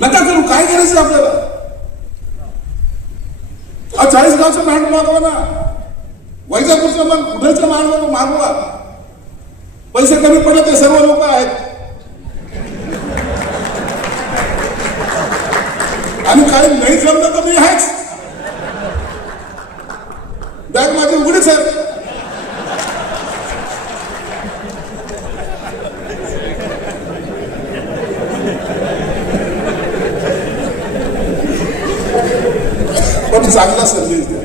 नका करू, काय करायचं आपल्याला? 40 गावचं मांड मागवा ना, वैजापूरचं मग कुठेचं मागवा. पैसे कमी पडले ते सर्व लोक आहेत आणि काही नाही जमलं तर मी आहेच. बॅग माझी उघडीच आहे. पण चांगला संदेश द्या.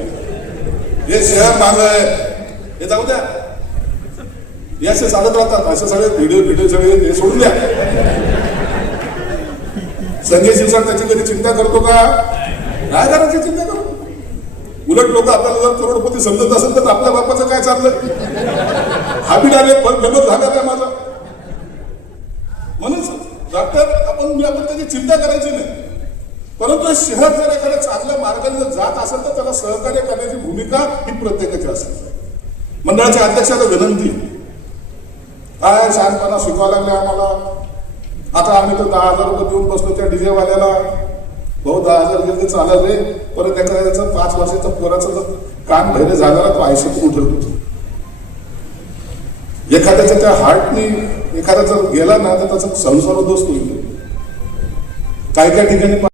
हे शहर माग आहे हे जाऊ द्या, हे असे चालत राहतात. असं सगळे व्हिडिओ सगळे हे सोडून द्या. संजय शिरसाट त्याची कधी चिंता करतो का? काय करायची चिंता करतो? उलट लोक आपल्याला जर करोडपती समजत असेल तर आपल्या बापाचं काय चाललंय? हाबी डायरेक्ट फेमस झाला काय माझा? म्हणून आपण त्याची चिंता करायची नाही. परंतु शहर जर एखाद्या चांगल्या मार्गाने जर जात असेल तर त्याला सहकार्य करण्याची भूमिका ही प्रत्येकाची असेल. मंडळाच्या अध्यक्षाला विनंती, काय शहाणपणा शिकवायला लागले आम्हाला. आता आम्ही तर 10,000 रुपये देऊन बसलो त्या डीजे वाल्याला. भाऊ 10,000 गेले चालत रे, परत एखाद्याचं 5 वर्षाचं पोराचं जर कान भैरे झालेला तो आयुष्यात उठवतो. एखाद्याच्या त्या हार्टनी एखादा जर गेला ना तर त्याचा संसार उद्ध्वस्त होईल. काही ठिकाणी